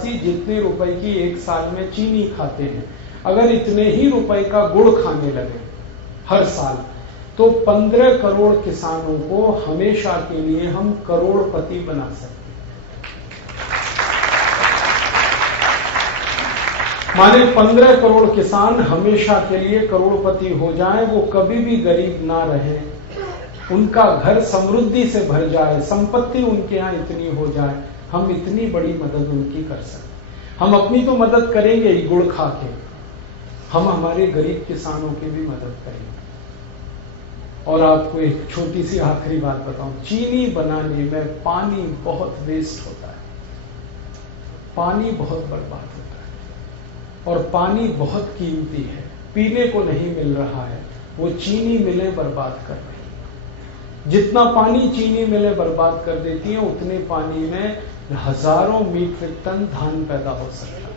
भारतवासी जितने रुपए की एक साल में चीनी खाते हैं, अगर इतने ही रुपए का गुड़ खाने लगे हर साल, तो 15 करोड़ किसानों को हमेशा के लिए हम करोड़पति बना सकते हैं। माने 15 करोड़ किसान हमेशा के लिए करोड़पति हो जाएं, वो कभी भी गरीब ना रहे, उनका घर समृद्धि से भर जाए, संपत्ति उनके यहां इतनी हो जाए, हम इतनी बड़ी मदद उनकी कर सकते। हम अपनी तो मदद करेंगे ही गुड़ खा के, हम हमारे गरीब किसानों की भी मदद करेंगे। और आपको एक छोटी सी आखिरी बात बताऊं, चीनी बनाने में पानी बहुत वेस्ट होता है, पानी बहुत बर्बाद होता है, और पानी बहुत कीमती है, पीने को नहीं मिल रहा है, वो चीनी मिलें बर्बाद कर रही है। जितना पानी चीनी मिलें बर्बाद कर देती हैं, उतने पानी में हजारों मीट्रिक टन धान पैदा हो सकता है।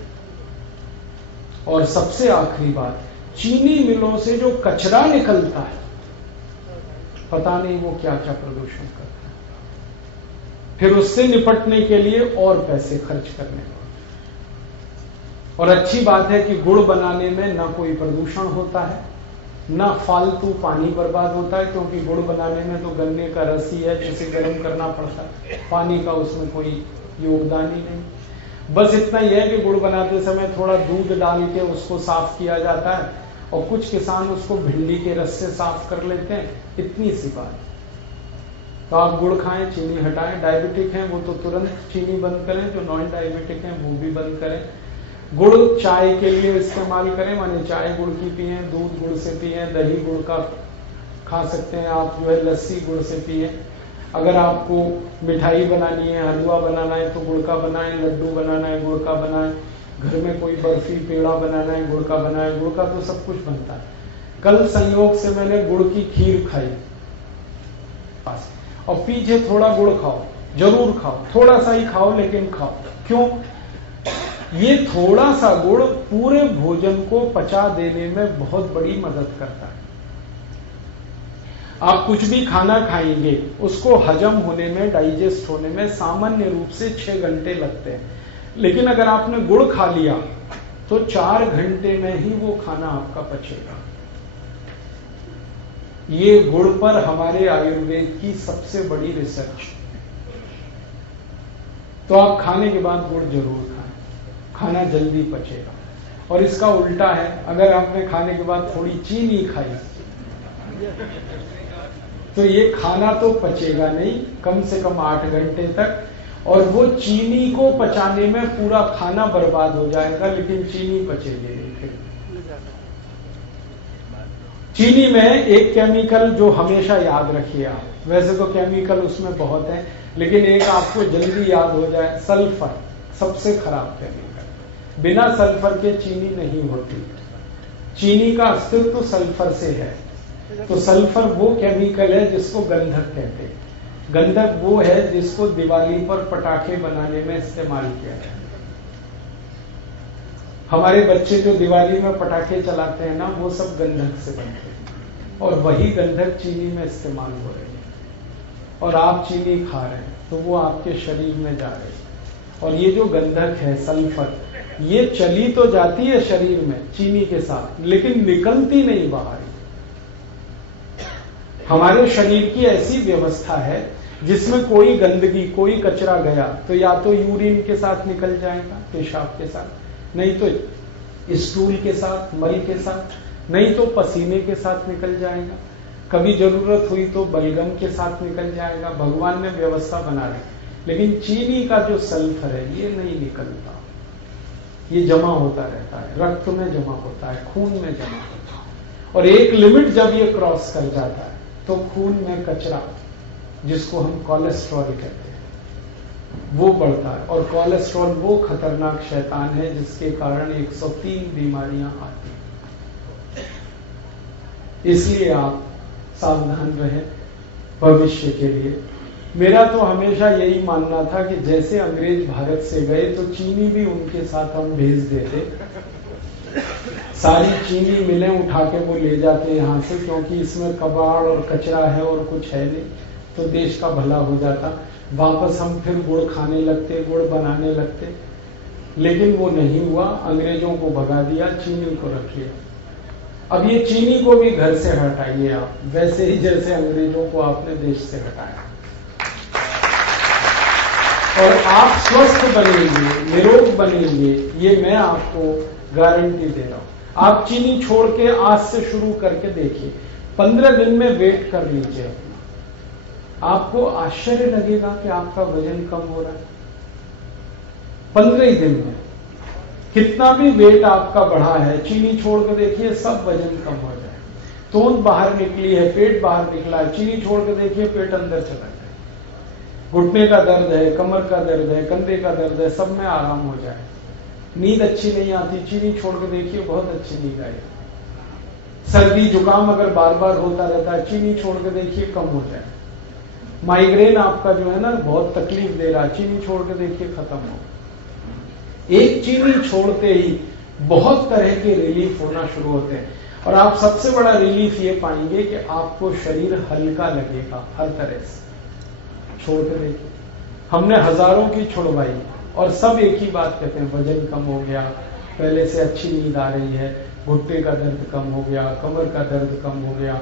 और सबसे आखिरी बात, चीनी मिलों से जो कचरा निकलता है, पता नहीं वो क्या क्या प्रदूषण करता है, फिर उससे निपटने के लिए और पैसे खर्च करने होते। और अच्छी बात है कि गुड़ बनाने में ना कोई प्रदूषण होता है, ना फालतू पानी बर्बाद होता है, क्योंकि गुड़ बनाने में तो गन्ने का रस ही है जिसे गर्म करना पड़ता है, पानी का उसमें कोई योगदान ही नहीं। बस इतना ही है कि गुड़ बनाते समय थोड़ा दूध डाल के उसको साफ किया जाता है, और कुछ किसान उसको भिंडी के रस से साफ कर लेते हैं, इतनी सी बात। तो आप गुड़ खाएं, चीनी हटाएं। डायबिटिक हैं वो तो तुरंत चीनी बंद करें, जो नॉन डायबिटिक हैं वो भी बंद करें। गुड़ चाय के लिए इस्तेमाल करें, माने चाय गुड़ की पिए, दूध गुड़ से पिए, दही गुड़ का खा सकते हैं आप, जो है लस्सी गुड़ से पिए। अगर आपको मिठाई बनानी है, हलवा बनाना है तो गुड़ का बनाएं, लड्डू बनाना है गुड़ का बनाएं, घर में कोई बर्फी पेड़ा बनाना है गुड़ का बनाएं, गुड़ का तो सब कुछ बनता है। कल संयोग से मैंने गुड़ की खीर खाई, और पीछे थोड़ा गुड़ खाओ, जरूर खाओ, थोड़ा सा ही खाओ लेकिन खाओ। क्यों? ये थोड़ा सा गुड़ पूरे भोजन को पचा देने में बहुत बड़ी मदद करता है। आप कुछ भी खाना खाएंगे, उसको हजम होने में, डाइजेस्ट होने में सामान्य रूप से 6 घंटे लगते हैं, लेकिन अगर आपने गुड़ खा लिया तो 4 घंटे में ही वो खाना आपका पचेगा। ये गुड़ पर हमारे आयुर्वेद की सबसे बड़ी रिसर्च। तो आप खाने के बाद गुड़ जरूर खाएं, खाना जल्दी पचेगा। और इसका उल्टा है, अगर आपने खाने के बाद थोड़ी चीनी खाई तो ये खाना तो पचेगा नहीं कम से कम 8 घंटे तक, और वो चीनी को पचाने में पूरा खाना बर्बाद हो जाएगा, लेकिन चीनी पचेगी नहीं। फिर चीनी में एक केमिकल जो हमेशा याद रखिए आप, वैसे तो केमिकल उसमें बहुत है, लेकिन एक आपको जल्दी याद हो जाए, सल्फर सबसे खराब केमिकल। बिना सल्फर के चीनी नहीं होती, चीनी का अस्तित्व सल्फर से है। तो सल्फर वो केमिकल है जिसको गंधक कहते हैं। गंधक वो है जिसको दिवाली पर पटाखे बनाने में इस्तेमाल किया जाए। हमारे बच्चे जो दिवाली में पटाखे चलाते हैं ना, वो सब गंधक से बनते हैं, और वही गंधक चीनी में इस्तेमाल हो रही है, और आप चीनी खा रहे हैं तो वो आपके शरीर में जा रही है। और ये जो गंधक है सल्फर, ये चली तो जाती है शरीर में चीनी के साथ, लेकिन निकलती नहीं बाहर। हमारे शरीर की ऐसी व्यवस्था है जिसमें कोई गंदगी, कोई कचरा गया तो या तो यूरिन के साथ निकल जाएगा, पेशाब के साथ, नहीं तो स्टूल के साथ, मल के साथ, नहीं तो पसीने के साथ निकल जाएगा, कभी जरूरत हुई तो बलगम के साथ निकल जाएगा। भगवान ने व्यवस्था बना दी, लेकिन चीनी का जो सल्फर है ये नहीं निकलता, ये जमा होता रहता है, रक्त में जमा होता है, खून में जमा होता है, और एक लिमिट जब ये क्रॉस कर जाता है तो खून में कचरा, जिसको हम कोलेस्ट्रॉल कहते हैं, वो बढ़ता है। और कोलेस्ट्रॉल वो खतरनाक शैतान है जिसके कारण 103 बीमारियां आती हैं। इसलिए आप सावधान रहें भविष्य के लिए। मेरा तो हमेशा यही मानना था कि जैसे अंग्रेज भारत से गए तो चीनी भी उनके साथ हम भेज देते, सारी चीनी मिलें उठा के वो ले जाते यहां से, क्योंकि इसमें कबाड़ और कचरा है और कुछ है नहीं, तो देश का भला हो जाता। वापस हम फिर गुड़ खाने लगते, गुड़ बनाने लगते, लेकिन वो नहीं हुआ, अंग्रेजों को भगा दिया, चीनी को रख लिया। अब ये चीनी को भी घर से हटाइए आप, वैसे ही जैसे अंग्रेजों को आपने देश से हटाया, और आप स्वस्थ बनेंगे, निरोग बनेंगे, ये मैं आपको गारंटी दे रहा हूं। आप चीनी छोड़ के आज से शुरू करके देखिए, 15 दिन में वेट कर लीजिए अपना, आपको आश्चर्य लगेगा कि आपका वजन कम हो रहा है 15 ही दिन में। कितना भी वेट आपका बढ़ा है, चीनी छोड़ के देखिए, सब वजन कम हो जाए। तोंद बाहर निकली है, पेट बाहर निकला है, चीनी छोड़ के देखिए, पेट अंदर चला जाए। घुटने का दर्द है, कमर का दर्द है, कंधे का दर्द है, सब में आराम हो जाए। नींद अच्छी नहीं आती, चीनी छोड़ के देखिए, बहुत अच्छी नींद आएगी। सर्दी जुकाम अगर बार बार होता रहता है, चीनी छोड़ के देखिए, कम हो जाए। माइग्रेन आपका जो है ना बहुत तकलीफ दे रहा है, चीनी छोड़ के देखिए, खत्म हो। एक चीनी छोड़ते ही बहुत तरह के रिलीफ होना शुरू होते हैं, और आप सबसे बड़ा रिलीफ ये पाएंगे कि आपको शरीर हल्का लगेगा हर तरह से। छोड़ के देखिए, हमने हजारों की छुड़वाई और सब एक ही बात कहते हैं, वजन कम हो गया, पहले से अच्छी नींद आ रही है, घुटने का दर्द कम हो गया, कमर का दर्द कम हो गया,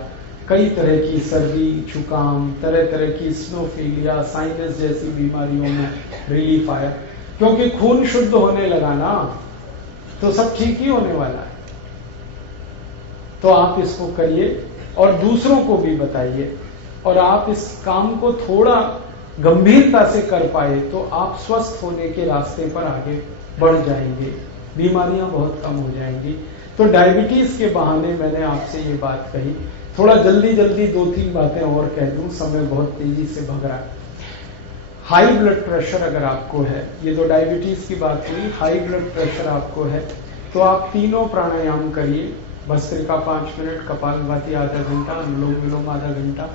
कई तरह की सर्दी जुकाम, तरह तरह की स्नोफीलिया, साइनस जैसी बीमारियों में रिलीफ आया, क्योंकि खून शुद्ध होने लगा ना, तो सब ठीक ही होने वाला है। तो आप इसको करिए और दूसरों को भी बताइए, और आप इस काम को थोड़ा गंभीरता से कर पाए तो आप स्वस्थ होने के रास्ते पर आगे बढ़ जाएंगे, बीमारियां बहुत कम हो जाएंगी। तो डायबिटीज के बहाने मैंने आपसे ये बात कही। थोड़ा जल्दी जल्दी 2-3 बातें और कह दूं, समय बहुत तेजी से भग रहा है। हाई ब्लड प्रेशर अगर आपको है, ये तो डायबिटीज की बात हुई, हाई ब्लड प्रेशर आपको है तो आप तीनों प्राणायाम करिए। भस्त्रिका 5 मिनट, कपालभाति आधा घंटा, अनुलोम विलोम आधा घंटा,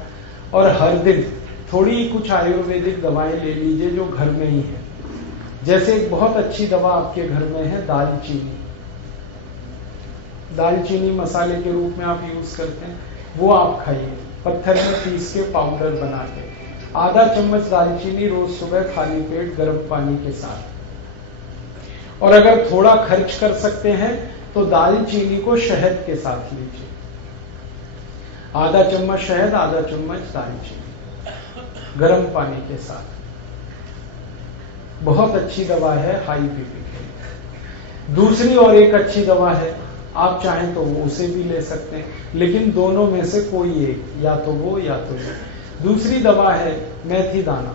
और हर दिन थोड़ी कुछ आयुर्वेदिक दवाएं ले लीजिए जो घर में ही है। जैसे एक बहुत अच्छी दवा आपके घर में है दालचीनी, दालचीनी मसाले के रूप में आप यूज करते हैं, वो आप खाइए, पत्थर में पीस के पाउडर बना के। आधा चम्मच दालचीनी रोज सुबह खाली पेट गर्म पानी के साथ। और अगर थोड़ा खर्च कर सकते हैं तो दालचीनी को शहद के साथ लीजिए, आधा चम्मच शहद, आधा चम्मच दालचीनी गर्म पानी के साथ। बहुत अच्छी दवा है हाई बीपी के लिए। दूसरी और एक अच्छी दवा है, आप चाहें तो उसे भी ले सकते हैं, लेकिन दोनों में से कोई एक, या तो वो या तो ये। दूसरी दवा है मेथी दाना।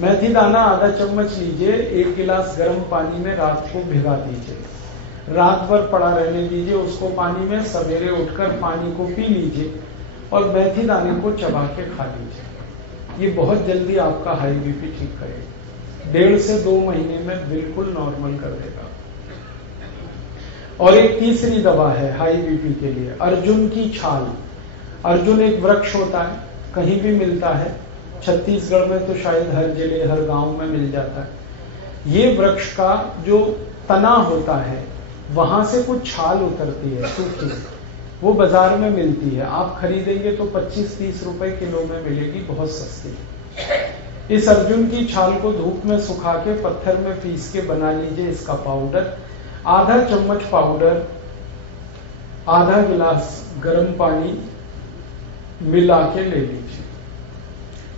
मेथी दाना आधा चम्मच लीजिए, 1 गिलास गर्म पानी में रात को भिगा दीजिए, रात भर पड़ा रहने दीजिए उसको पानी में, सवेरे उठकर पानी को पी लीजिए और मेथी दाने को चबा के खा लीजिए। ये बहुत जल्दी आपका हाई बीपी ठीक करेगा, 1.5 से 2 महीने में बिल्कुल नॉर्मल कर देगा। और एक तीसरी दवा है हाई बीपी के लिए, अर्जुन की छाल। अर्जुन एक वृक्ष होता है, कहीं भी मिलता है, छत्तीसगढ़ में तो शायद हर जिले हर गांव में मिल जाता है। ये वृक्ष का जो तना होता है वहां से कुछ छाल उतरती है सूखी, वो बाजार में मिलती है, आप खरीदेंगे तो 25-30 रुपए किलो में मिलेगी, बहुत सस्ती। इस अर्जुन की छाल को धूप में सुखा के पत्थर में पीस के बना लीजिए इसका पाउडर। आधा चम्मच पाउडर आधा गिलास गर्म पानी मिला के ले लीजिए।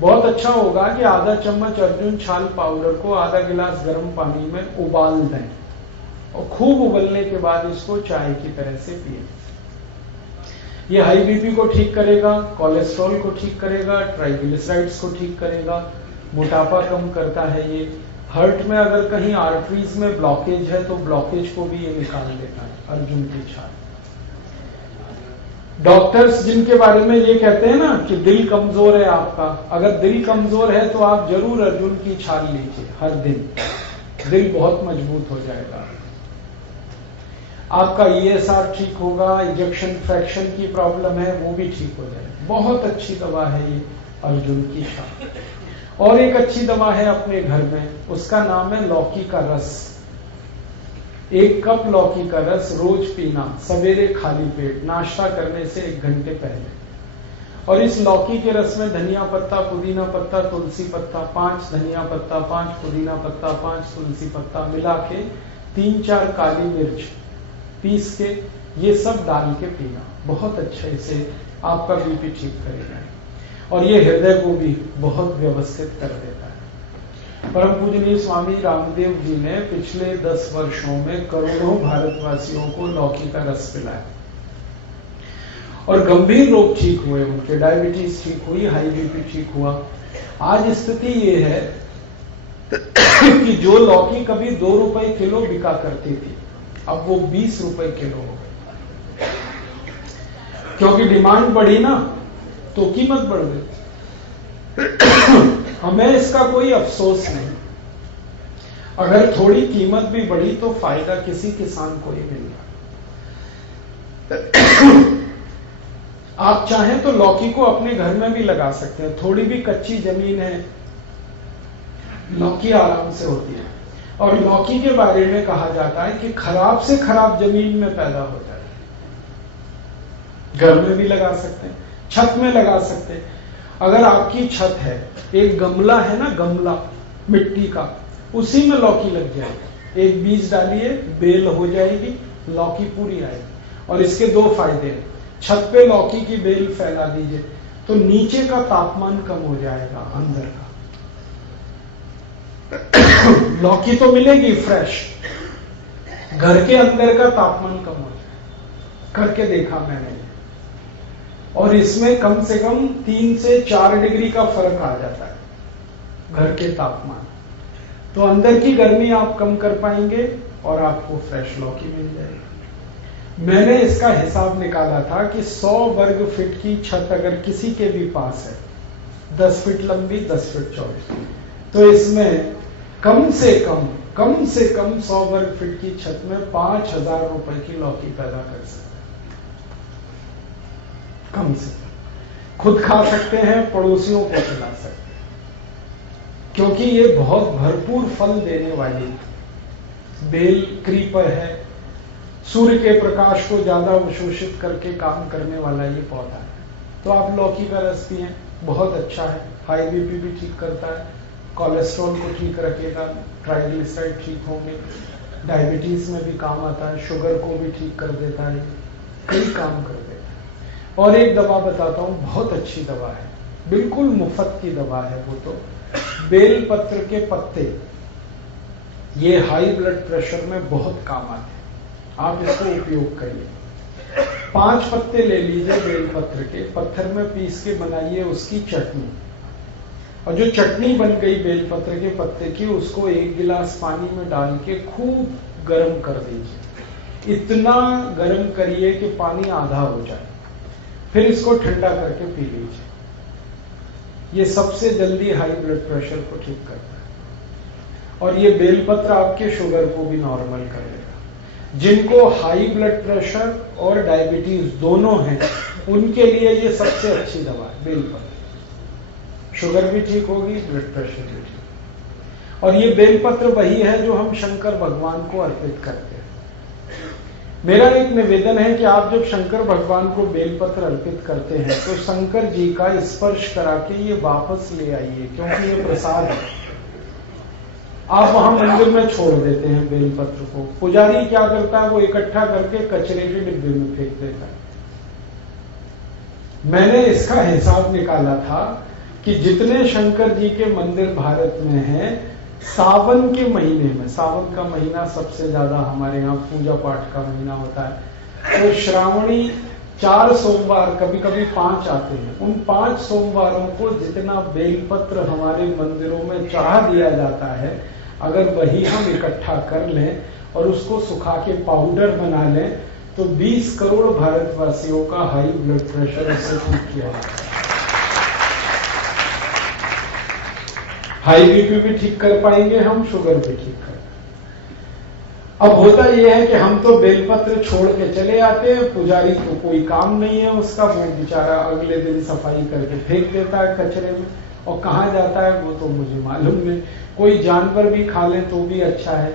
बहुत अच्छा होगा कि आधा चम्मच अर्जुन छाल पाउडर को आधा गिलास गर्म पानी में उबाल दें और खूब उबलने के बाद इसको चाय की तरह से पिए। ये हाई बीपी को ठीक करेगा, कोलेस्ट्रॉल को ठीक करेगा, ट्राइग्लिसराइड्स को ठीक करेगा, मोटापा कम करता है। ये हार्ट में अगर कहीं आर्टरीज में ब्लॉकेज है तो ब्लॉकेज को भी ये निकाल देता है अर्जुन की छाल। डॉक्टर्स जिनके बारे में ये कहते हैं ना कि दिल कमजोर है आपका, अगर दिल कमजोर है तो आप जरूर अर्जुन की छाल लीजिए हर दिन, दिल बहुत मजबूत हो जाएगा। आपका ESR ठीक होगा, इजेक्शन फ्रैक्शन की प्रॉब्लम है वो भी ठीक हो जाएगी। बहुत अच्छी दवा है ये अर्जुन की छाल। और एक अच्छी दवा है अपने घर में, उसका नाम है लौकी का रस। 1 कप लौकी का रस रोज पीना, सवेरे खाली पेट, नाश्ता करने से 1 घंटे पहले। और इस लौकी के रस में धनिया पत्ता, पुदीना पत्ता, तुलसी पत्ता, 5 धनिया पत्ता, 5 पुदीना पत्ता, 5 तुलसी पत्ता मिला के 3-4 काली मिर्च पीस के ये सब डाल के पीना बहुत अच्छे से आपका बीपी ठीक करेगा और ये हृदय को भी बहुत व्यवस्थित कर देता है। परम पूजनीय स्वामी रामदेव जी ने पिछले 10 वर्षों में करोड़ों भारतवासियों को लौकी का रस पिलाया और गंभीर रोग ठीक हुए, उनके डायबिटीज ठीक हुई, हाई बीपी ठीक हुआ। आज स्थिति ये है कि जो लौकी कभी 2 रुपए किलो बिका करती थी अब वो 20 रुपए किलो हो गई, क्योंकि डिमांड बढ़ी ना तो कीमत बढ़ गई। हमें इसका कोई अफसोस नहीं, अगर थोड़ी कीमत भी बढ़ी तो फायदा किसी किसान को ही मिल रहा। आप चाहें तो लौकी को अपने घर में भी लगा सकते हैं, थोड़ी भी कच्ची जमीन है लौकी आराम से होती है। और लौकी के बारे में कहा जाता है कि खराब से खराब जमीन में पैदा होता है, घर में भी लगा सकते हैं, छत में लगा सकते हैं। अगर आपकी छत है, एक गमला है ना, गमला मिट्टी का, उसी में लौकी लग जाएगी, एक बीज डालिए, बेल हो जाएगी, लौकी पूरी आएगी। और इसके 2 फायदे हैं, छत पे लौकी की बेल फैला दीजिए तो नीचे का तापमान कम हो जाएगा, अंदर का लौकी तो मिलेगी फ्रेश, घर के अंदर का तापमान कम हो जाएगा, करके देखा मैंने। और इसमें कम से कम 3 से 4 डिग्री का फर्क आ जाता है घर के तापमान, तो अंदर की गर्मी आप कम कर पाएंगे और आपको फ्रेश लौकी मिल जाएगी। मैंने इसका हिसाब निकाला था कि 100 वर्ग फीट की छत अगर किसी के भी पास है, 10 फीट लंबी 10 फीट चौड़ी, तो इसमें कम से कम 100 वर्ग फीट की छत में 5,000 रुपए की लौकी पैदा कर सकते हैं, कम से कम। खुद खा सकते हैं, पड़ोसियों को खिला सकते हैं, क्योंकि ये बहुत भरपूर फल देने वाली बेल क्रीपर है, सूर्य के प्रकाश को ज्यादा अवशोषित करके काम करने वाला ये पौधा है। तो आप लौकी का रस पिए, बहुत अच्छा है, हाई बीपी भी ठीक करता है, कोलेस्ट्रॉल को ठीक रखेगा, ट्राइग्लिसराइड ठीक होंगे, डायबिटीज में भी काम आता है, शुगर को भी ठीक कर देता है, कई काम कर देता है। और एक दवा बताता हूं, बहुत अच्छी दवा है, बिल्कुल मुफ्त की दवा है वो तो, बेल पत्र के पत्ते, ये हाई ब्लड प्रेशर में बहुत काम आते हैं, आप इसको उपयोग करिए। 5 पत्ते ले लीजिए बेल पत्र के, पत्थर में पीस के बनाइए उसकी चटनी, और जो चटनी बन गई बेलपत्र के पत्ते की, उसको 1 गिलास पानी में डाल के खूब गर्म कर दीजिए, इतना गर्म करिए कि पानी आधा हो जाए, फिर इसको ठंडा करके पी लीजिए। ये सबसे जल्दी हाई ब्लड प्रेशर को ठीक करता है, और ये बेलपत्र आपके शुगर को भी नॉर्मल कर देगा। जिनको हाई ब्लड प्रेशर और डायबिटीज दोनों हैं, उनके लिए ये सबसे अच्छी दवा है बेलपत्र, शुगर भी ठीक होगी, ब्लड प्रेशर भी ठीक। और ये बेलपत्र वही है जो हम शंकर भगवान को अर्पित करते हैं। मेरा एक निवेदन है कि आप जब शंकर भगवान को बेलपत्र अर्पित करते हैं तो शंकर जी का स्पर्श करा के ये वापस ले आइए, क्योंकि ये प्रसाद है। आप वहां मंदिर में छोड़ देते हैं बेलपत्र को, पुजारी क्या करता है, वो इकट्ठा करके कचरे के डिब्बे में फेंक देता है। मैंने इसका हिसाब निकाला था कि जितने शंकर जी के मंदिर भारत में हैं, सावन के महीने में, सावन का महीना सबसे ज्यादा हमारे यहाँ पूजा पाठ का महीना होता है, तो श्रावणी 4 सोमवार, कभी कभी 5 आते हैं, उन 5 सोमवारों को जितना बेलपत्र हमारे मंदिरों में चढ़ा दिया जाता है, अगर वही हम इकट्ठा कर लें और उसको सुखा के पाउडर बना लें, तो 20 करोड़ भारतवासियों का हाई ब्लड प्रेशर इससे ठीक किया जाता है। हाई बीपी भी ठीक कर पाएंगे हम, शुगर भी ठीक कर पाएंगे। अब होता यह है कि हम तो बेलपत्र छोड़ के चले आते हैं, पुजारी को कोई काम नहीं है उसका, वो बेचारा अगले दिन सफाई करके फेंक देता है कचरे में, और कहाँ जाता है वो तो मुझे मालूम नहीं। कोई जानवर भी खा ले तो भी अच्छा है।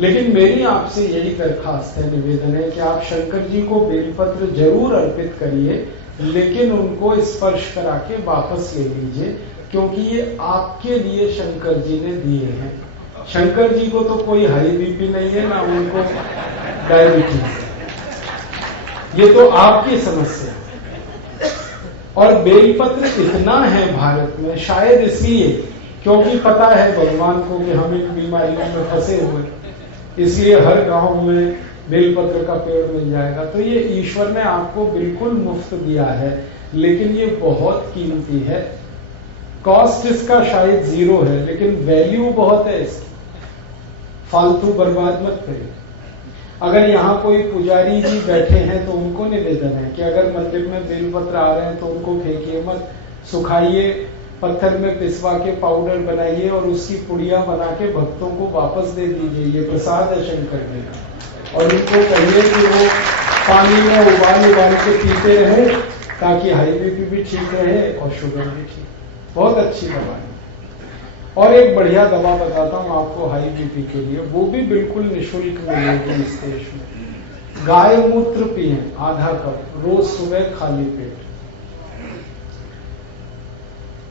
लेकिन मेरी आपसे यही दरखास्त है, निवेदन है कि आप शंकर जी को बेलपत्र जरूर अर्पित करिए, लेकिन उनको स्पर्श करा के वापस ले लीजिए, क्योंकि ये आपके लिए शंकर जी ने दिए हैं। शंकर जी को तो कोई हाई बीपी नहीं है, ना उनको डायबिटीज, ये तो आपकी समस्या है। और बेलपत्र इतना है भारत में, शायद इसलिए क्योंकि पता है भगवान को कि हम इन बीमारियों में फंसे हुए, इसलिए हर गांव में बेलपत्र का पेड़ मिल जाएगा। तो ये ईश्वर ने आपको बिल्कुल मुफ्त दिया है, लेकिन ये बहुत कीमती है। कॉस्ट इसका शायद 0 है, लेकिन वैल्यू बहुत है इसकी। फालतू बर्बाद मत करिए। अगर यहाँ कोई पुजारी जी बैठे हैं तो उनको निवेदन है कि अगर मंदिर में बेलपत्र आ रहे हैं तो उनको फेंकिए मत, सुखाइए, पत्थर में पिसवा के पाउडर बनाइए और उसकी पुड़िया बना के भक्तों को वापस दे दीजिए। ये प्रसाद है शंकर जी का। और उनको कहिए कि वो पानी में उबाल के पीते रहे, ताकि हाई बीपी भी ठीक रहे और शुगर भी ठीक। बहुत अच्छी दवा है। और एक बढ़िया दवा बताता हूं आपको हाई बीपी के लिए, वो भी बिल्कुल निःशुल्क मिलेगी इस देश में। गाय मूत्र पिए आधा कप रोज सुबह खाली पेट।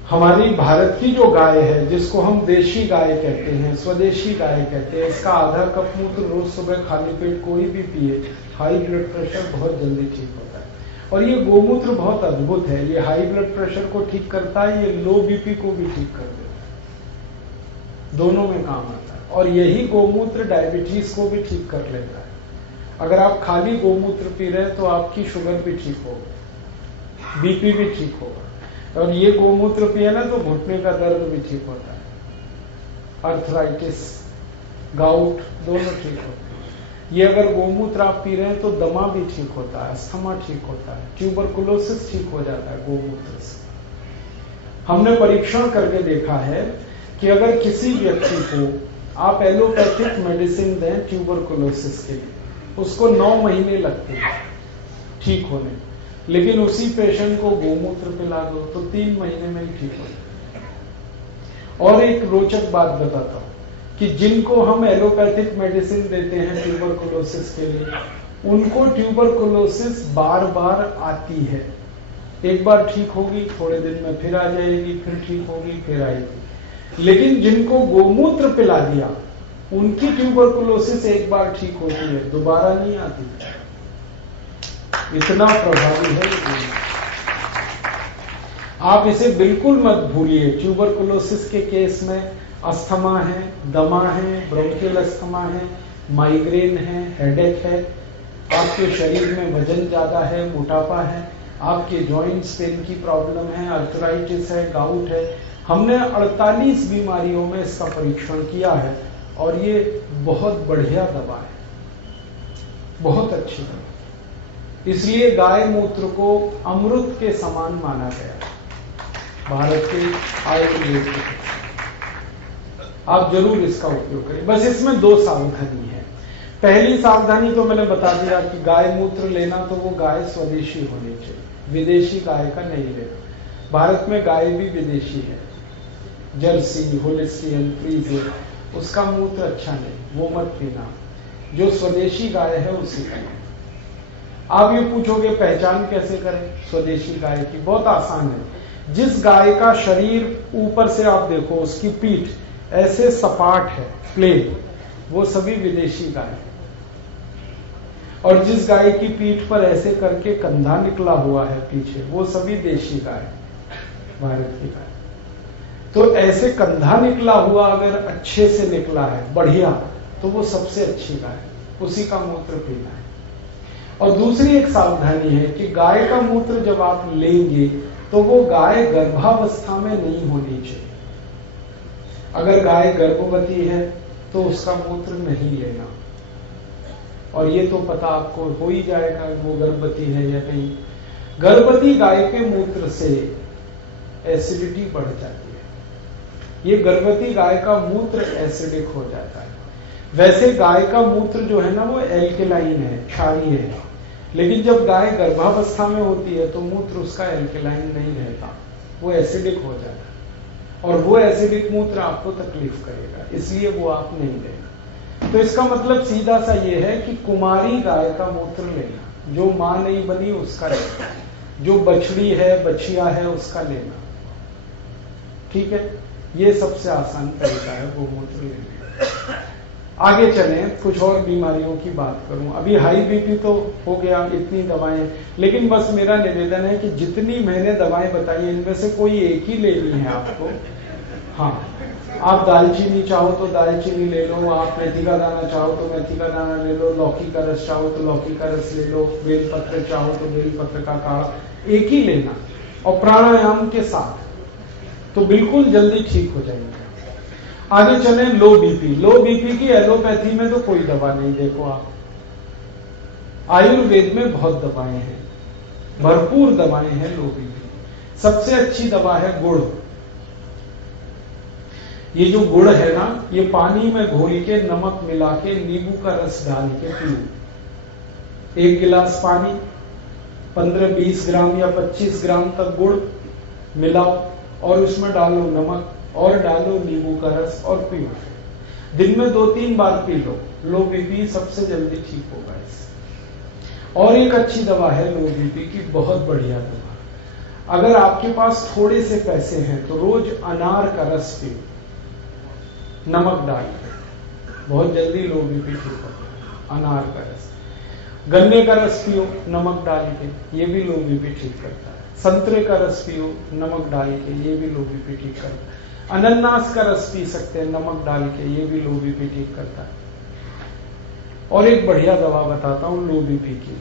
हमारी भारत की जो गाय है, जिसको हम देशी गाय कहते हैं, स्वदेशी गाय कहते हैं, इसका आधा कप मूत्र रोज सुबह खाली पेट कोई भी पिए, हाई ब्लड प्रेशर बहुत जल्दी ठीक होता है। और ये गोमूत्र बहुत अद्भुत है, ये हाई ब्लड प्रेशर को ठीक करता है, ये लो बीपी को भी ठीक कर देता है, दोनों में काम आता है। और यही गोमूत्र डायबिटीज को भी ठीक कर लेता है। अगर आप खाली गोमूत्र पी रहे हैं तो आपकी शुगर भी ठीक होगा, बीपी भी ठीक होगा। और ये गोमूत्र पिए ना तो घुटने का दर्द भी ठीक होता है, अर्थराइटिस, गाउट दोनों ठीक होते हैं। ये अगर गोमूत्र आप पी रहे हैं तो दमा भी ठीक होता है, अस्थमा ठीक होता है, ट्यूबरकुलोसिस ठीक हो जाता है गोमूत्र से। हमने परीक्षण करके देखा है कि अगर किसी व्यक्ति को आप एलोपैथिक मेडिसिन दें ट्यूबरकुलोसिस के लिए, उसको 9 महीने लगते हैं ठीक होने, लेकिन उसी पेशेंट को गोमूत्र पिला दो तो 3 महीने में ही ठीक हो जाए। और एक रोचक बात बताता हूं कि जिनको हम एलोपैथिक मेडिसिन देते हैं ट्यूबरकुलोसिस के लिए, उनको ट्यूबरकुलोसिस बार बार आती है। एक बार ठीक होगी, थोड़े दिन में फिर आ जाएगी, फिर ठीक होगी, फिर आएगी। लेकिन जिनको गोमूत्र पिला दिया, उनकी ट्यूबरकुलोसिस एक बार ठीक होती है, दोबारा नहीं आती। इतना प्रभावी है। आप इसे बिल्कुल मत भूलिए। ट्यूबरकुलोसिस के केस में अस्थमा है, दमा है, ब्रोंकियल अस्थमा है, माइग्रेन है, हेडेक है, आपके शरीर में वजन ज्यादा है, मोटापा है, आपके जॉइंट्स पेन की प्रॉब्लम है, अर्थराइटिस है, गाउट है। हमने 48 बीमारियों में इसका परीक्षण किया है और ये बहुत बढ़िया दवा है, बहुत अच्छी दवा। इसलिए गाय मूत्र को अमृत के समान माना गया है भारत के आयुर्वेद में। आप जरूर इसका उपयोग करें। बस इसमें 2 सावधानी है। पहली सावधानी तो मैंने बता दिया कि गाय मूत्र लेना तो वो गाय स्वदेशी होनी चाहिए, विदेशी गाय का नहीं लेना। भारत में गाय भी विदेशी है, जर्सी, होलिस्टियन, फ्रीजियन, उसका मूत्र अच्छा नहीं, वो मत पीना। जो स्वदेशी गाय है उसी का। आप ये पूछोगे पहचान कैसे करें स्वदेशी गाय की? बहुत आसान है। जिस गाय का शरीर ऊपर से आप देखो, उसकी पीठ ऐसे सपाट है, प्लेन, वो सभी विदेशी गाय है। और जिस गाय की पीठ पर ऐसे करके कंधा निकला हुआ है पीछे, वो सभी देशी गाय, भारत की गाय। तो ऐसे कंधा निकला हुआ अगर अच्छे से निकला है, बढ़िया, तो वो सबसे अच्छी गाय, उसी का मूत्र पीना है। और दूसरी एक सावधानी है कि गाय का मूत्र जब आप लेंगे तो वो गाय गर्भावस्था में नहीं होनी चाहिए। अगर गाय गर्भवती है तो उसका मूत्र नहीं लेना। और ये तो पता आपको हो ही जाएगा वो गर्भवती है या नहीं। गर्भवती गाय के मूत्र से एसिडिटी बढ़ जाती है। ये गर्भवती गाय का मूत्र एसिडिक हो जाता है। वैसे गाय का मूत्र जो है ना, वो एल्केलाइन है, क्षारीय है। लेकिन जब गाय गर्भावस्था में होती है तो मूत्र उसका एल्केलाइन नहीं रहता, वो एसिडिक हो जाता है। और वो एसिडिक मूत्र आपको तकलीफ करेगा, इसलिए वो आप नहीं लेना। तो इसका मतलब सीधा सा ये है कि कुमारी गाय का मूत्र लेना, जो मां नहीं बनी उसका लेना। जो बछड़ी है, बछिया है, उसका लेना। ठीक है, ये सबसे आसान तरीका है गोमूत्र लेने का। आगे चलें, कुछ और बीमारियों की बात करूं। अभी हाई बीपी तो हो गया, इतनी दवाएं, लेकिन बस मेरा निवेदन है कि जितनी मैंने दवाएं बताई इनमें से कोई एक ही लेनी है आपको। हाँ, आप दालचीनी चाहो तो दालचीनी ले लो, आप मेथी का दाना चाहो तो मेथी का दाना ले लो, लौकी का रस चाहो तो लौकी का रस ले लो, बेलपत्र चाहो तो बेलपत्र का काढ़ा, एक ही लेना और प्राणायाम के साथ, तो बिल्कुल जल्दी ठीक हो जाएंगे। आगे चलें, लो बीपी। लो बीपी की एलोपैथी में तो कोई दवा नहीं। देखो आप, आयुर्वेद में बहुत दवाएं हैं, भरपूर दवाएं हैं लो बीपी। सबसे अच्छी दवा है गुड़। ये जो गुड़ है ना, ये पानी में घोल के नमक मिला के नींबू का रस डाल के पियो। 1 गिलास पानी, 15-20 ग्राम या 25 ग्राम तक गुड़ मिलाओ और उसमें डालो नमक और डालो नींबू का रस और पियो। दिन में 2-3 बार पी लो, लो बीपी सबसे जल्दी ठीक होगा इससे। और एक अच्छी दवा है लो बीपी की, बहुत बढ़िया दवा। अगर आपके पास थोड़े से पैसे हैं तो रोज अनार का रस पियो, नमक डाल के, बहुत जल्दी लो बीपी ठीक होगा। अनार का रस, गन्ने का रस पियो नमक डाल के, ये भी लो बीपी ठीक करता है। संतरे का रस पियो नमक डाल के, ये भी लो बीपी ठीक करता है। अनानास का रस पी सकते हैं नमक डाल के, ये भी लो बीपी ठीक करता है। और एक बढ़िया दवा बताता हूं लो बीपी की,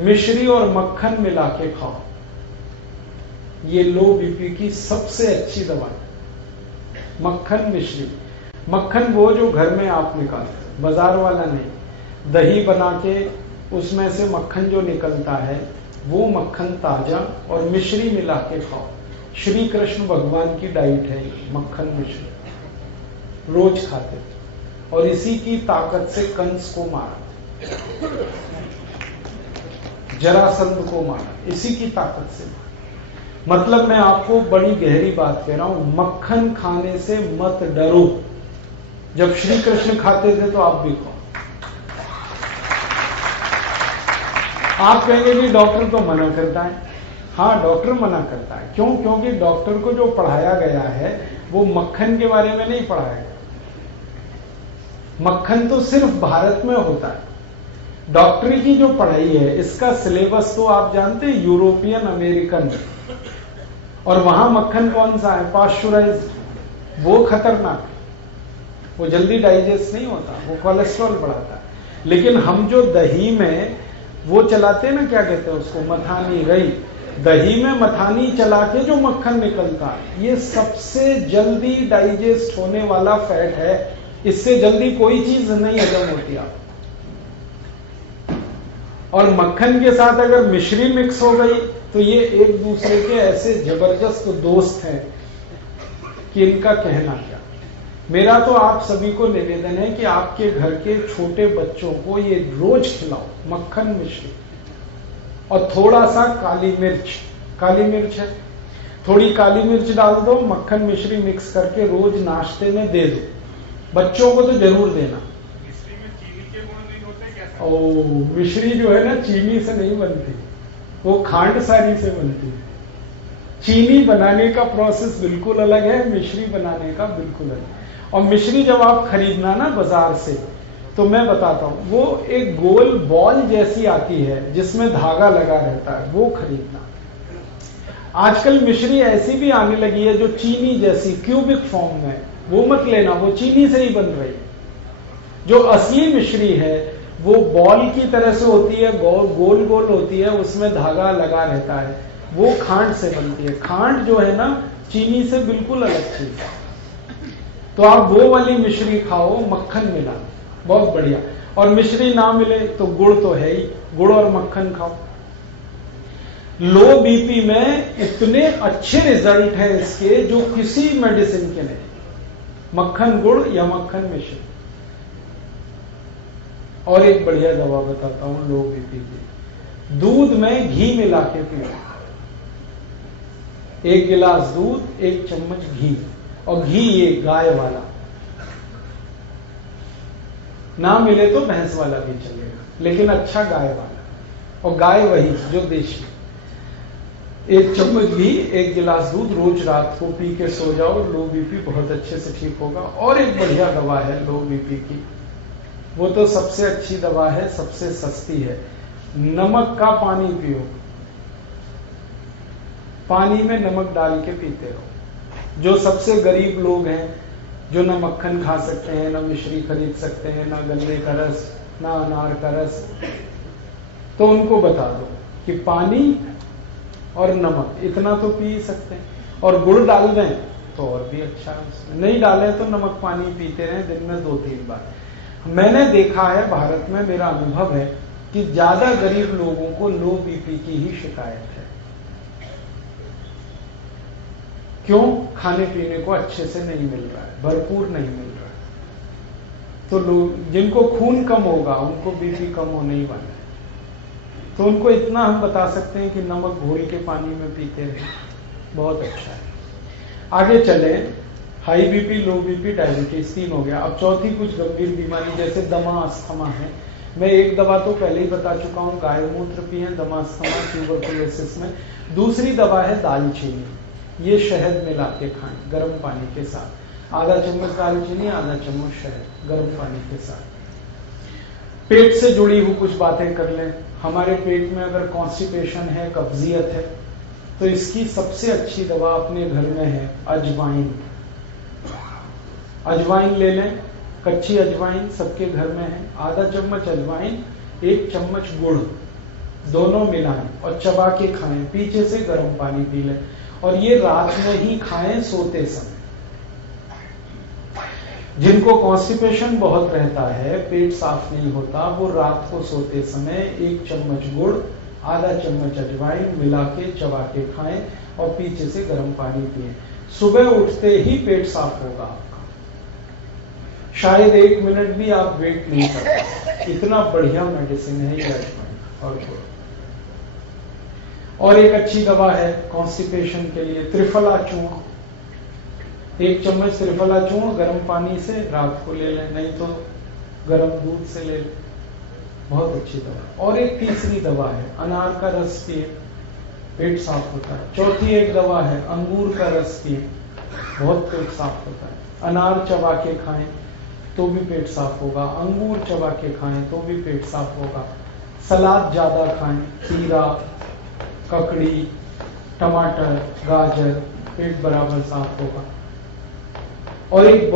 मिश्री और मक्खन मिला के खाओ, ये लो बीपी की सबसे अच्छी दवा है। मक्खन मिश्री, मक्खन वो जो घर में आप निकालते, बाजार वाला नहीं। दही बना के उसमें से मक्खन जो निकलता है वो मक्खन ताजा, और मिश्री मिला के खाओ। श्री कृष्ण भगवान की डाइट है मक्खन मिश्री, रोज खाते थे और इसी की ताकत से कंस को मारा, जरासंध को मारा, इसी की ताकत से। मतलब मैं आपको बड़ी गहरी बात कह रहा हूं, मक्खन खाने से मत डरो। जब श्री कृष्ण खाते थे तो आप भी खाओ। आप कहेंगे कि डॉक्टर तो मना करता है। हाँ, डॉक्टर मना करता है। क्यों? क्योंकि डॉक्टर को जो पढ़ाया गया है वो मक्खन के बारे में नहीं पढ़ाया गया। मक्खन तो सिर्फ भारत में होता है। डॉक्टरी की जो पढ़ाई है इसका सिलेबस तो आप जानते हैं, यूरोपियन अमेरिकन, और वहां मक्खन कौन सा है? पाश्चराइज्ड। वो खतरनाक है, वो जल्दी डाइजेस्ट नहीं होता, वो कोलेस्ट्रॉल बढ़ाता है। लेकिन हम जो दही में वो चलाते हैं ना, क्या कहते हैं उसको, मथानी रही, दही में मथानी चला के जो मक्खन निकलता है, ये सबसे जल्दी डाइजेस्ट होने वाला फैट है। इससे जल्दी कोई चीज नहीं हजम होती आप। और मक्खन के साथ अगर मिश्री मिक्स हो गई तो ये एक दूसरे के ऐसे जबरदस्त दोस्त हैं कि इनका कहना क्या। मेरा तो आप सभी को निवेदन है कि आपके घर के छोटे बच्चों को ये रोज खिलाओ, मक्खन मिश्री, और थोड़ा सा काली मिर्च। काली मिर्च है, थोड़ी काली मिर्च डाल दो, मक्खन मिश्री मिक्स करके रोज नाश्ते में दे दो। बच्चों को तो जरूर देना। मिश्री में चीनी के गुण नहीं होते क्या? ओ, मिश्री जो है ना चीनी से नहीं बनती, वो खांड सारी से बनती है। चीनी बनाने का प्रोसेस बिल्कुल अलग है, मिश्री बनाने का बिल्कुल अलग। और मिश्री जब आप खरीदना ना बाजार से, तो मैं बताता हूं, वो एक गोल बॉल जैसी आती है जिसमें धागा लगा रहता है, वो खरीदना। आजकल मिश्री ऐसी भी आने लगी है जो चीनी जैसी क्यूबिक फॉर्म में, वो मत लेना, वो चीनी से ही बन रही है। जो असली मिश्री है वो बॉल की तरह से होती है, गोल गोल होती है, उसमें धागा लगा रहता है, वो खांड से बनती है। खांड जो है ना चीनी से बिल्कुल अलग चीज है। तो आप वो वाली मिश्री खाओ, मक्खन मिला, बहुत बढ़िया। और मिश्री ना मिले तो गुड़ तो है ही, गुड़ और मक्खन खाओ। लो बीपी में इतने अच्छे रिजल्ट हैं इसके जो किसी मेडिसिन के नहीं। मक्खन गुड़ या मक्खन मिश्री। और एक बढ़िया दवा बताता हूं लो बीपी की, दूध में घी मिला के पियो। 1 गिलास दूध, 1 चम्मच घी, और घी ये गाय वाला, ना मिले तो भैंस वाला भी चलेगा, लेकिन अच्छा गाय वाला, और गाय वही जो देशी। 1 चम्मच घी 1 गिलास दूध रोज रात को पी के सो जाओ, लो बीपी बहुत अच्छे से ठीक होगा। और एक बढ़िया दवा है लो बीपी की, वो तो सबसे अच्छी दवा है, सबसे सस्ती है। नमक का पानी पियो, पानी में नमक डाल के पीते रहो। जो सबसे गरीब लोग हैं, जो ना मक्खन खा सकते हैं, ना मिश्री खरीद सकते हैं, ना गन्ने का रस, ना अनार का रस, तो उनको बता दो कि पानी और नमक इतना तो पी ही सकते हैं, और गुड़ डाल दें तो और भी अच्छा है। उसमें नहीं डालें तो नमक पानी पीते रहें दिन में 2-3 बार। मैंने देखा है भारत में, मेरा अनुभव है कि ज्यादा गरीब लोगों को लो बीपी की ही शिकायत है। क्यों? खाने पीने को अच्छे से नहीं मिल रहा है, भरपूर नहीं मिल रहा है। तो लोग जिनको खून कम होगा उनको बीपी कम होने ही वाला है। तो उनको इतना हम बता सकते हैं कि नमक घोल के पानी में पीते रहें, बहुत अच्छा है। आगे चले, हाई बीपी, लो बीपी, डायबिटीज 3 हो गया। अब चौथी कुछ गंभीर बीमारी जैसे दमा, अस्थमा है। मैं एक दवा तो पहले ही बता चुका हूं, गाय मूत्र पिए दमा, अस्थमा, ट्यूबरकुलोसिस में। दूसरी दवा है दालचीनी, ये शहद मिला के खाएं गर्म पानी के साथ, आधा चम्मच दालचीनी, आधा चम्मच शहद गर्म पानी के साथ। पेट से जुड़ी हुई कुछ बातें कर लें। हमारे पेट में अगर कॉन्स्टिपेशन है, कब्जियत है, तो इसकी सबसे अच्छी दवा अपने घर में है अजवाइन। अजवाइन ले लें, कच्ची अजवाइन सबके घर में है। आधा चम्मच अजवाइन, 1 चम्मच गुड़, दोनों मिलाएं और चबा के खाएं, पीछे से गर्म पानी पी लें। और ये रात में ही खाएं सोते समय। जिनको कॉन्स्टिपेशन बहुत रहता है, पेट साफ नहीं होता, वो रात को सोते समय 1 चम्मच गुड़, आधा चम्मच अजवाइन मिला के चबा के खाएं और पीछे से गर्म पानी पिए। सुबह उठते ही पेट साफ होगा आपका। शायद 1 मिनट भी आप वेट नहीं करते, इतना बढ़िया मेडिसिन है ये अजवाइन और गुड़। और एक अच्छी दवा है कॉन्स्टिपेशन के लिए, त्रिफला चूर्ण। 1 चम्मच त्रिफला चूर्ण गर्म पानी से रात को ले लें, नहीं तो गर्म दूध से ले लें, बहुत अच्छी दवा। और एक तीसरी दवा है अनार का रस पिए, पेट साफ होता है। चौथी एक दवा है अंगूर का रस पिए, बहुत पेट साफ होता है। अनार चबा के खाएं तो भी पेट साफ होगा, अंगूर चबा के खाएं तो भी पेट साफ होगा। सलाद ज्यादा खाएं, खीरा, ककड़ी, टमाटर, गाजर, पेट बराबर साफ होगा। और एक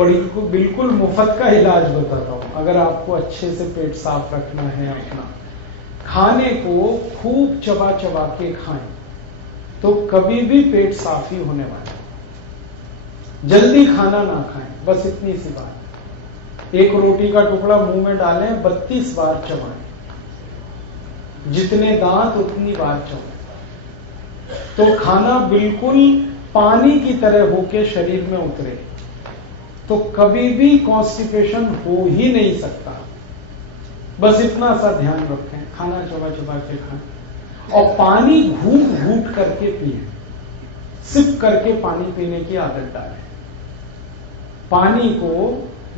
बिल्कुल मुफ्त का इलाज बताता हूं, अगर आपको अच्छे से पेट साफ रखना है अपना, खाने को खूब चबा चबा के खाएं तो कभी भी पेट साफ ही होने वाला है। जल्दी खाना ना खाएं, बस इतनी सी बात। एक रोटी का टुकड़ा मुंह में डालें, 32 बार चबाएं, जितने दांत उतनी बार चबाएं। तो खाना बिल्कुल पानी की तरह होके शरीर में उतरे, तो कभी भी कॉन्स्टिपेशन हो ही नहीं सकता। बस इतना सा ध्यान रखें, खाना चबा चबा के खाएं और पानी घूट घूट करके पिए, सिप करके पानी पीने की आदत डालें। पानी को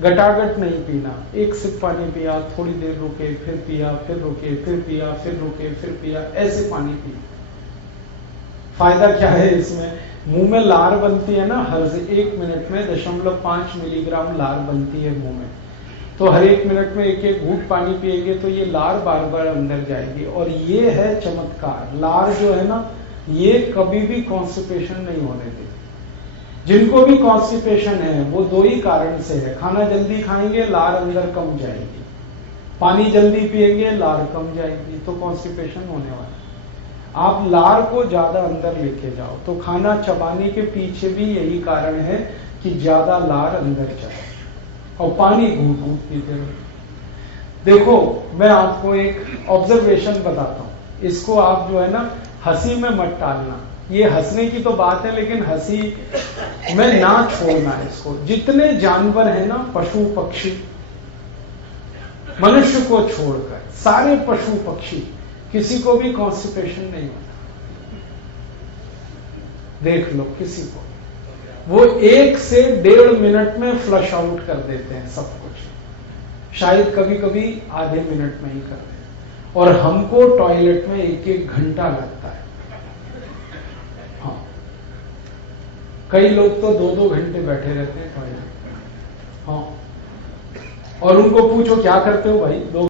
गटागट नहीं पीना, 1 सिप पानी पिया, थोड़ी देर रुके, फिर पिया, फिर रुके, फिर पिया, फिर रुके, फिर पिया, ऐसे पानी पिए। फायदा क्या है इसमें? मुंह में लार बनती है ना, हर 1 मिनट में 0.5 मिलीग्राम लार बनती है मुंह में। तो हर 1 मिनट में 1-1 घूंट पानी पिएंगे तो ये लार बार बार अंदर जाएगी। और ये है चमत्कार, लार जो है ना, ये कभी भी कॉन्स्टिपेशन नहीं होने देती। जिनको भी कॉन्स्टिपेशन है वो 2 ही कारण से है, खाना जल्दी खाएंगे, लार अंदर कम जाएगी, पानी जल्दी पिएंगे, लार कम जाएगी, तो कॉन्स्टिपेशन होने वाला है। आप लार को ज्यादा अंदर लेके जाओ, तो खाना चबाने के पीछे भी यही कारण है कि ज्यादा लार अंदर जाए, और पानी घूट घूट पीते रहो। देखो, मैं आपको एक ऑब्जर्वेशन बताता हूं, इसको आप जो है ना हंसी में मत टालना। ये हंसने की तो बात है, लेकिन हंसी में ना छोड़ना इसको। जितने जानवर है ना, पशु पक्षी, मनुष्य को छोड़कर सारे पशु पक्षी, किसी को भी कॉन्स्टिपेशन नहीं होता। देख लो किसी को, वो 1 से 1.5 मिनट में फ्लश आउट कर देते हैं सब कुछ, शायद कभी कभी आधे मिनट में ही कर देते हैं। और हमको टॉयलेट में 1-1 घंटा लगता है। कई लोग तो 2-2 घंटे बैठे रहते हैं पढ़ने। हाँ, और उनको पूछो क्या करते हो भाई, 2